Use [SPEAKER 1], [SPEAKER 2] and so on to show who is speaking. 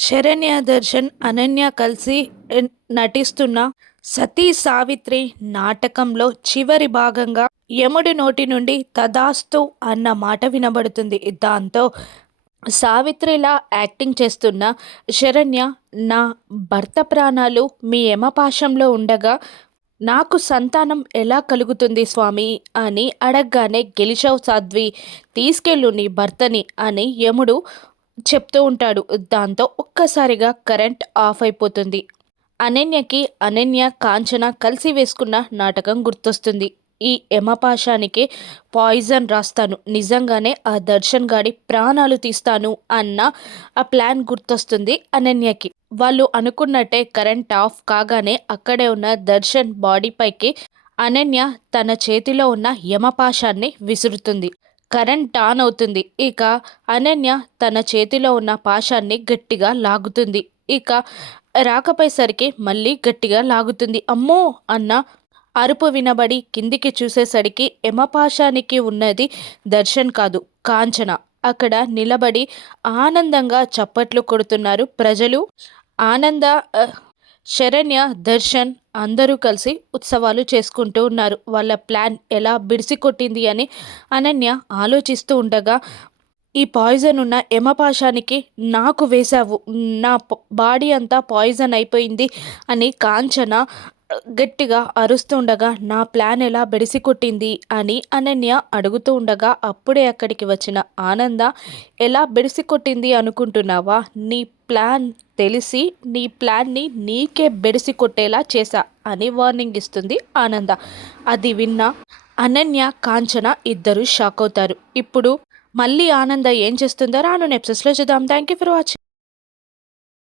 [SPEAKER 1] శరణ్య దర్శన్ అనన్య కలిసి నటిస్తున్న సతీ సావిత్రి నాటకంలో చివరి భాగంగా యముడి నోటి నుండి తదాస్తు అన్న మాట వినబడుతుంది. దాంతో సావిత్రిలా యాక్టింగ్ చేస్తున్న శరణ్య నా భర్త ప్రాణాలు మీ యమపాశంలో ఉండగా నాకు సంతానం ఎలా కలుగుతుంది స్వామి అని అడగగానే గెలిచావు సాధ్వి తీసుకెళ్ళు నీ భర్తని అని యముడు చెప్తూ ఉంటాడు. దాంతో ఒక్కసారిగా కరెంట్ ఆఫ్ అయిపోతుంది. అనన్యకి అనన్య కాంచన కలిసి వేసుకున్న నాటకం గుర్తొస్తుంది. ఈ యమపాశానికి పాయిజన్ రాస్తాను. నిజంగానే ఆ దర్శన్ గాడి ప్రాణాలు తీస్తాను అన్న ఆ ప్లాన్ గుర్తొస్తుంది అనన్యకి. వాళ్ళు అనుకున్నట్టే కరెంట్ ఆఫ్ కాగానే అక్కడే ఉన్న దర్శన్ బాడీపైకి అనన్య తన చేతిలో ఉన్న యమపాశాన్ని విసురుతుంది. కరెంట్ ఆన్ అవుతుంది. ఇక అనన్య తన చేతిలో ఉన్న పాశాన్ని గట్టిగా లాగుతుంది. ఇక రాకపోయేసరికి మళ్ళీ గట్టిగా లాగుతుంది. అమ్మో! అన్న అరుపు వినబడి కిందికి చూసేసరికి యమపాశానికి ఉన్నది దర్శన్ కాదు కాంచన. అక్కడ నిలబడి ఆనందంగా చప్పట్లు కొడుతున్నారు ప్రజలు. ఆనంద శరణ్య దర్శన్ అందరూ కలిసి ఉత్సవాలు చేసుకుంటూ ఉన్నారు. వాళ్ళ ప్లాన్ ఎలా బిడిసి కొట్టింది అని అనన్య ఆలోచిస్తూ ఉండగా ఈ పాయిజన్ ఉన్న యమపాశానికి నాకు వేశావు. నా బాడీ అంతా పాయిజన్ అయిపోయింది అని కాంచన గట్టిగా అరుస్తుండగా నా ప్లాన్ ఎలా బెడిసి కొట్టింది అని అనన్య అడుగుతూ ఉండగా అప్పుడే అక్కడికి వచ్చిన ఆనంద ఎలా బెడిసి కొట్టింది అనుకుంటున్నావా? నీ ప్లాన్ తెలిసి నీ ప్లాన్ని నీకే బెడిసి కొట్టేలా చేశా అని వార్నింగ్ ఇస్తుంది ఆనంద. అది విన్న అనన్య కాంచన ఇద్దరు షాక్ అవుతారు. ఇప్పుడు మళ్ళీ ఆనంద ఏం చేస్తుందో రాను నెప్సెస్లో చూద్దాం. Thank you for watching.